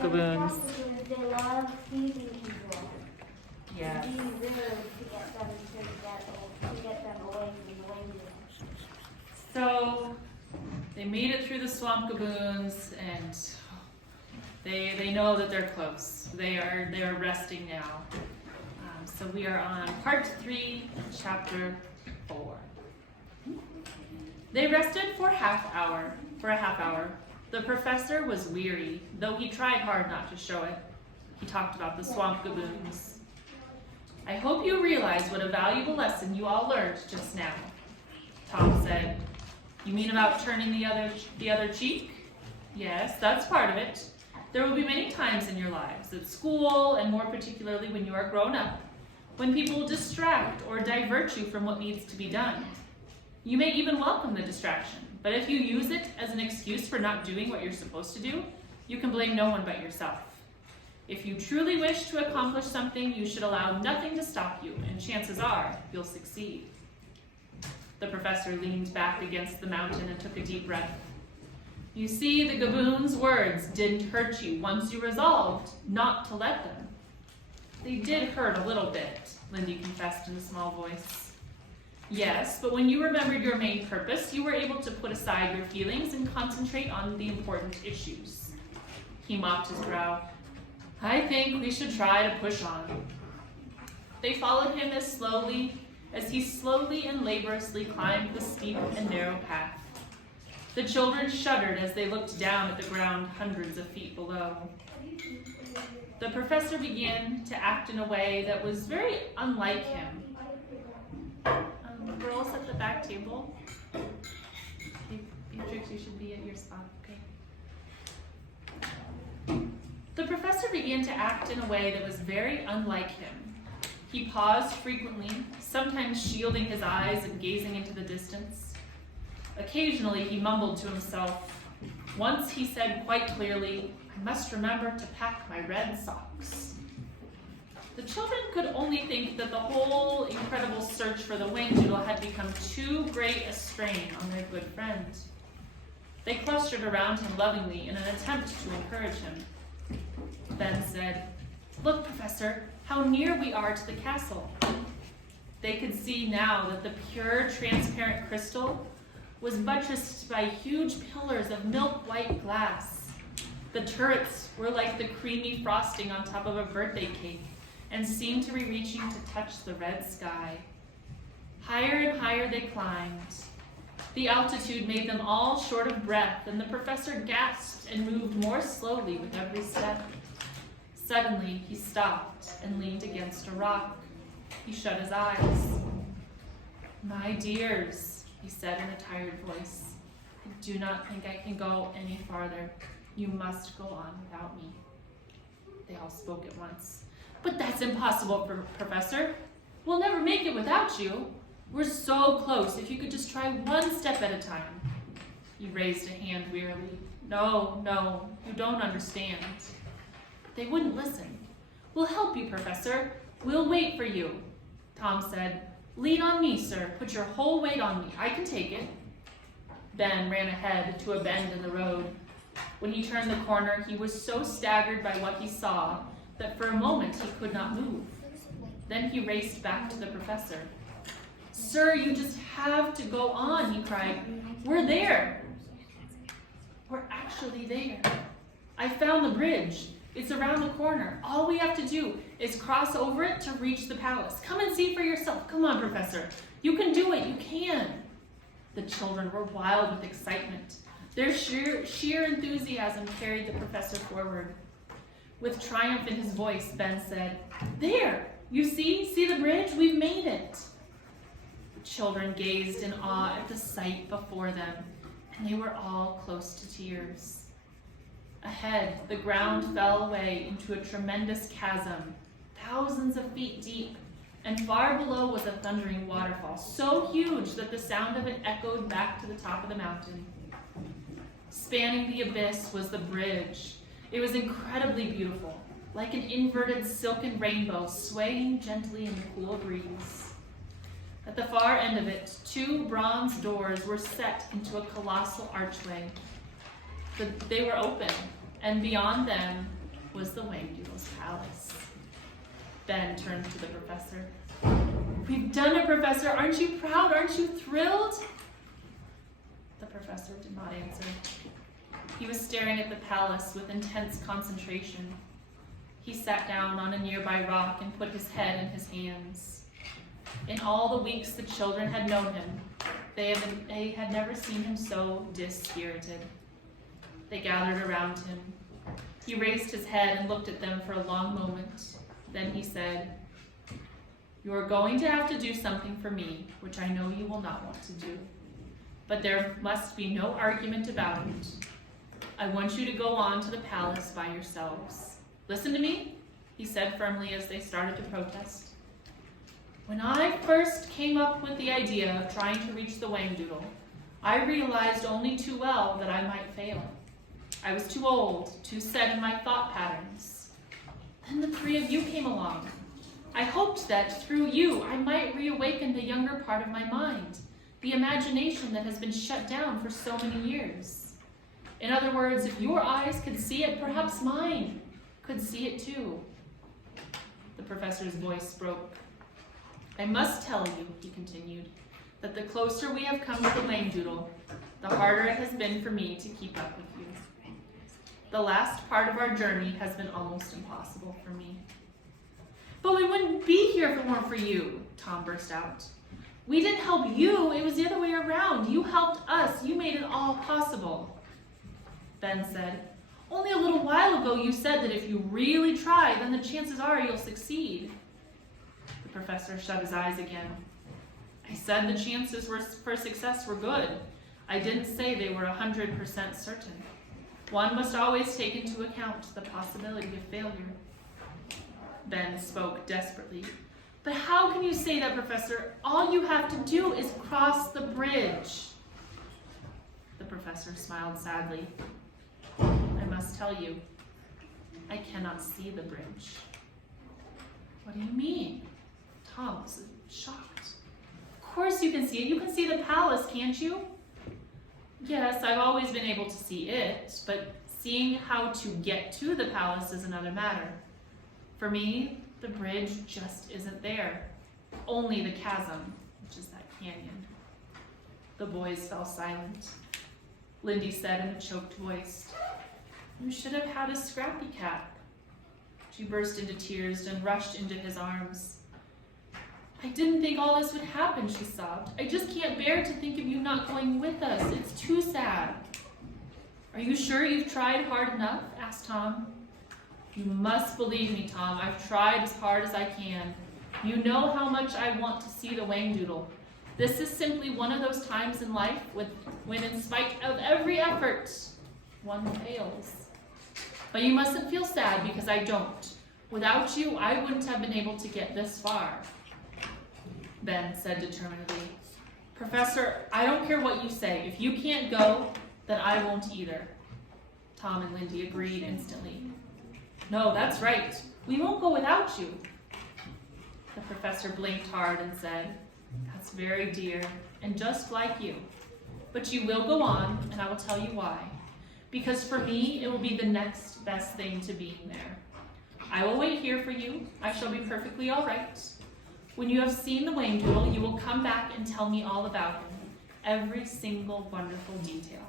Baboons. They love feeding people. Yes. Be rude to get them away from the Whangdoodles. So they made it through the swamp gaboons, and they know that they're close. They are resting now. So we are on part 3, chapter 4. They rested for a half hour. The professor was weary, though he tried hard not to show it. He talked about the swamp gaboons. I hope you realize what a valuable lesson you all learned just now, Tom said. You mean about turning the other cheek? Yes, that's part of it. There will be many times in your lives, at school, and more particularly when you are grown up, when people distract or divert you from what needs to be done. You may even welcome the distraction, but if you use it as an excuse for not doing what you're supposed to do, you can blame no one but yourself. If you truly wish to accomplish something, you should allow nothing to stop you, and chances are you'll succeed. The professor leaned back against the mountain and took a deep breath. You see, the gaboon's words didn't hurt you once you resolved not to let them. They did hurt a little bit, Lindy confessed in a small voice. Yes, but when you remembered your main purpose, you were able to put aside your feelings and concentrate on the important issues. He mopped his brow. I think we should try to push on. They followed him as he slowly and laboriously climbed the steep and narrow path. The children shuddered as they looked down at the ground hundreds of feet below. The professor began to act in a way that was very unlike him. Girls at the back table. Beatrix, you should be at your spot, okay? The professor began to act in a way that was very unlike him. He paused frequently, sometimes shielding his eyes and gazing into the distance. Occasionally, he mumbled to himself. Once he said quite clearly, I must remember to pack my red socks. The children could only think that the whole incredible search for the Whangdoodle had become too great a strain on their good friend. They clustered around him lovingly in an attempt to encourage him. Ben said, Look, Professor, how near we are to the castle. They could see now that the pure, transparent crystal was buttressed by huge pillars of milk-white glass. The turrets were like the creamy frosting on top of a birthday cake, and seemed to be reaching to touch the red sky. Higher and higher they climbed. The altitude made them all short of breath, and the professor gasped and moved more slowly with every step. Suddenly, he stopped and leaned against a rock. He shut his eyes. My dears, he said in a tired voice, I do not think I can go any farther. You must go on without me. They all spoke at once. But that's impossible, Professor. We'll never make it without you. We're so close. If you could just try one step at a time. He raised a hand wearily. No, you don't understand. They wouldn't listen. We'll help you, Professor. We'll wait for you. Tom said, Lean on me, sir. Put your whole weight on me. I can take it. Ben ran ahead to a bend in the road. When he turned the corner, he was so staggered by what he saw that for a moment he could not move. Then he raced back to the professor. Sir, you just have to go on, he cried. We're there. We're actually there. I found the bridge. It's around the corner. All we have to do is cross over it to reach the palace. Come and see for yourself. Come on, Professor. You can do it. You can. The children were wild with excitement. Their sheer enthusiasm carried the professor forward. With triumph in his voice, Ben said, There! You see? See the bridge? We've made it! The children gazed in awe at the sight before them, and they were all close to tears. Ahead, the ground fell away into a tremendous chasm, thousands of feet deep, and far below was a thundering waterfall, so huge that the sound of it echoed back to the top of the mountain. Spanning the abyss was the bridge. It was incredibly beautiful, like an inverted silken rainbow swaying gently in the cool breeze. At the far end of it, 2 bronze doors were set into a colossal archway. They were open, and beyond them, was the Whangdoodles' palace. Ben turned to the professor. "We've done it, Professor. Aren't you proud? Aren't you thrilled?" The professor did not answer. He was staring at the palace with intense concentration. He sat down on a nearby rock and put his head in his hands. In all the weeks the children had known him, they had never seen him so dispirited. They gathered around him. He raised his head and looked at them for a long moment. Then he said, "You are going to have to do something for me, which I know you will not want to do. But there must be no argument about it. I want you to go on to the palace by yourselves. Listen to me," he said firmly as they started to protest. "When I first came up with the idea of trying to reach the Whangdoodle, I realized only too well that I might fail. I was too old, too set in my thought patterns. Then the three of you came along. I hoped that through you I might reawaken the younger part of my mind, the imagination that has been shut down for so many years. In other words, if your eyes could see it, perhaps mine could see it too." The professor's voice broke. "I must tell you," he continued, "that the closer we have come to the Whangdoodle, the harder it has been for me to keep up with you. The last part of our journey has been almost impossible for me." "But we wouldn't be here if it weren't for you," Tom burst out. "We didn't help you, it was the other way around. You helped us, you made it all possible." Ben said, "Only a little while ago you said that if you really try, then the chances are you'll succeed." The professor shut his eyes again. "I said the chances for success were good. I didn't say they were 100% certain. One must always take into account the possibility of failure." Ben spoke desperately. "But how can you say that, Professor? All you have to do is cross the bridge." The professor smiled sadly. "I must tell you, I cannot see the bridge." "What do you mean?" Tom was shocked. "Of course you can see it. You can see the palace, can't you?" "Yes, I've always been able to see it, but seeing how to get to the palace is another matter. For me, the bridge just isn't there. Only the chasm, which is that canyon." The boys fell silent. Lindy said in a choked voice, "You should have had a scrappy cap." She burst into tears and rushed into his arms. "I didn't think all this would happen," she sobbed. "I just can't bear to think of you not going with us. It's too sad." "Are you sure you've tried hard enough?" asked Tom. "You must believe me, Tom. I've tried as hard as I can. You know how much I want to see the Whangdoodle. This is simply one of those times in life when in spite of every effort, one fails. But you mustn't feel sad because I don't. Without you, I wouldn't have been able to get this far." Ben said determinedly, "Professor, I don't care what you say. If you can't go, then I won't either." Tom and Lindy agreed instantly. "No, that's right. We won't go without you." The professor blinked hard and said, "That's very dear, and just like you. But you will go on, and I will tell you why. Because for me, it will be the next best thing to being there. I will wait here for you. I shall be perfectly all right. When you have seen the Whangdoodle, you will come back and tell me all about him, every single wonderful detail.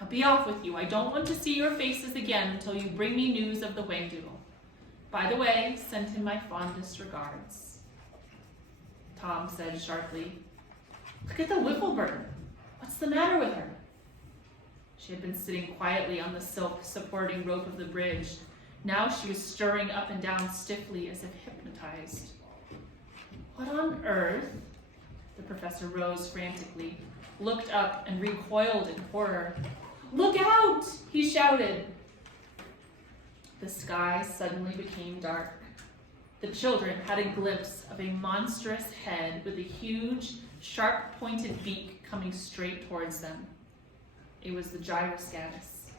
Now be off with you. I don't want to see your faces again until you bring me news of the Whangdoodle. By the way, send him my fondest regards." Tom said sharply, "Look at the wiffle bird. What's the matter with her?" She had been sitting quietly on the silk supporting rope of the bridge. Now she was stirring up and down stiffly as if hypnotized. "What on earth?" The professor rose frantically, looked up, and recoiled in horror. "Look out!" he shouted. The sky suddenly became dark. The children had a glimpse of a monstrous head with a huge, sharp-pointed beak coming straight towards them. It was the gyroscatus.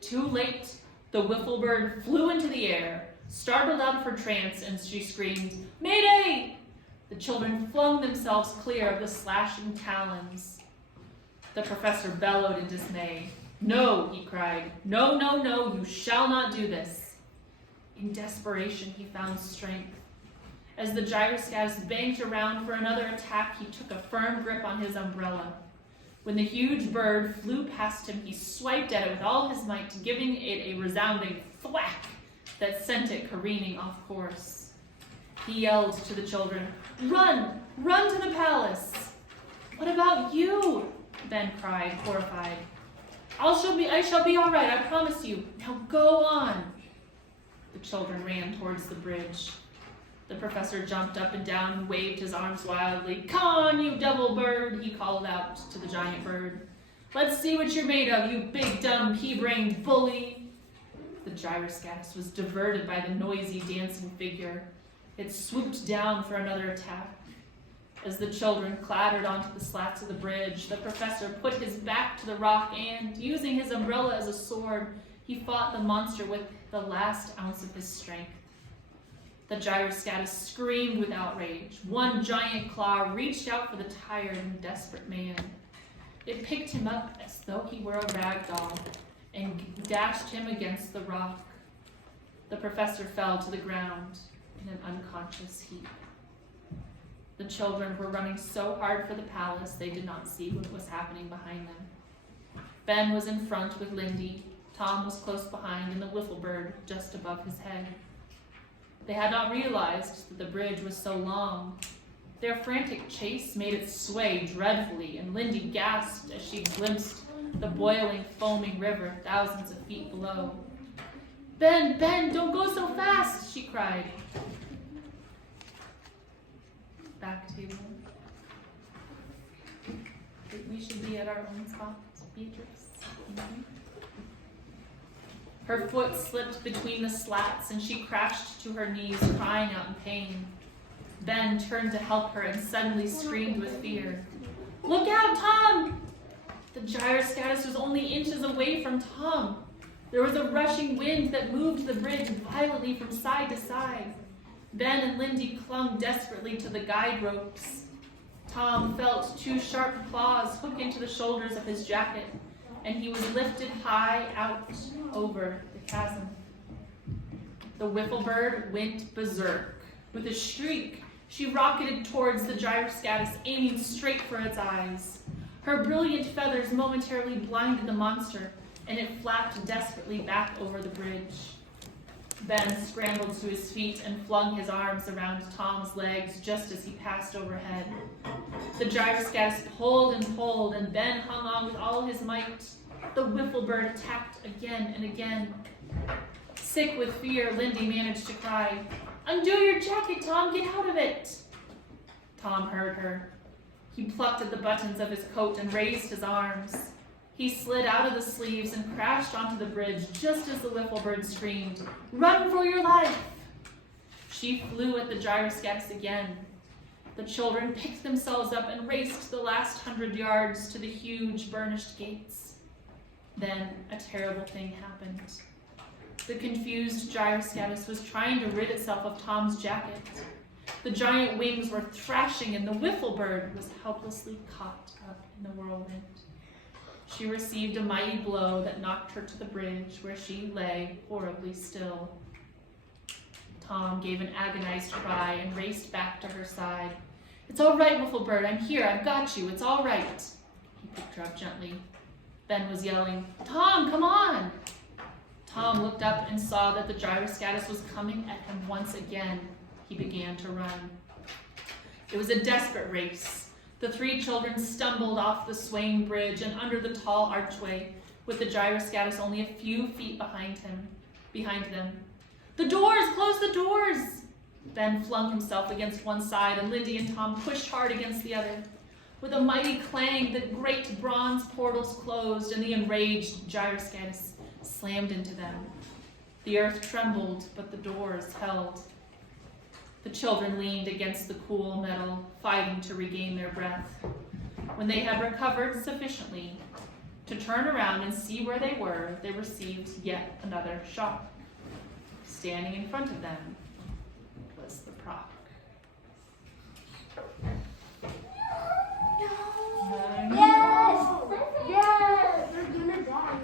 Too late, the wiffle bird flew into the air, startled out of her trance, and she screamed, "Mayday!" The children flung themselves clear of the slashing talons. The professor bellowed in dismay. "No," he cried. "No, no, no, you shall not do this." In desperation, he found strength. As the Gyroscatus banked around for another attack, he took a firm grip on his umbrella. When the huge bird flew past him, he swiped at it with all his might, giving it a resounding thwack that sent it careening off course. He yelled to the children, "Run! Run to the palace!" "What about you?" Ben cried, horrified. I shall be all right, I promise you. Now go on." The children ran towards the bridge. The professor jumped up and down and waved his arms wildly. "Come on, you devil bird," he called out to the giant bird. "Let's see what you're made of, you big, dumb, pea-brained bully." The Gyroscatus was diverted by the noisy, dancing figure. It swooped down for another attack. As the children clattered onto the slats of the bridge, the professor put his back to the rock and, using his umbrella as a sword, he fought the monster with the last ounce of his strength. The Gyroscatus screamed with outrage. One giant claw reached out for the tired and desperate man. It picked him up as though he were a rag doll and dashed him against the rock. The professor fell to the ground in an unconscious heap. The children were running so hard for the palace they did not see what was happening behind them. Ben was in front with Lindy, Tom was close behind, and the wiffle bird just above his head. They had not realized that the bridge was so long. Their frantic chase made it sway dreadfully, and Lindy gasped as she glimpsed the boiling, foaming river thousands of feet below. Ben, don't go so fast," she cried. Back table. We should be at our own spots, Beatrice. Mm-hmm. Her foot slipped between the slats and she crashed to her knees, crying out in pain. Ben turned to help her and suddenly screamed with fear. "Look out, Tom!" The Gyroscatus was only inches away from Tom. There was a rushing wind that moved the bridge violently from side to side. Ben and Lindy clung desperately to the guide ropes. Tom felt two sharp claws hook into the shoulders of his jacket, and he was lifted high out over the chasm. The wiffle bird went berserk. With a shriek, she rocketed towards the Gyroscatus, aiming straight for its eyes. Her brilliant feathers momentarily blinded the monster, and it flapped desperately back over the bridge. Ben scrambled to his feet and flung his arms around Tom's legs just as he passed overhead. The Gyroscatus pulled, and Ben hung on with all his might. The wiffle bird attacked again and again. Sick with fear, Lindy managed to cry, "Undo your jacket, Tom, get out of it!" Tom heard her. He plucked at the buttons of his coat and raised his arms. He slid out of the sleeves and crashed onto the bridge just as the wiffle bird screamed, "Run for your life!" She flew at the Gyroscatus again. The children picked themselves up and raced the last 100 yards to the huge burnished gates. Then a terrible thing happened. The confused Gyroscatus was trying to rid itself of Tom's jacket. The giant wings were thrashing and the wiffle bird was helplessly caught up in the whirlwind. She received a mighty blow that knocked her to the bridge, where she lay horribly still. Tom gave an agonized cry and raced back to her side. "It's all right, wiffle bird, I'm here, I've got you, it's all right." He picked her up gently. Ben was yelling, "Tom, come on!" Tom looked up and saw that the Gyroscatus was coming at him once again. He began to run. It was a desperate race. The three children stumbled off the swaying bridge and under the tall archway, with the Gyroscatus only a few feet behind them. "The doors! Close the doors!" Ben flung himself against one side, and Lindy and Tom pushed hard against the other. With a mighty clang, the great bronze portals closed, and the enraged Gyroscatus slammed into them. The earth trembled, but the doors held. The children leaned against the cool metal, fighting to regain their breath. When they had recovered sufficiently to turn around and see where they were, they received yet another shock. Standing in front of them was the Proc.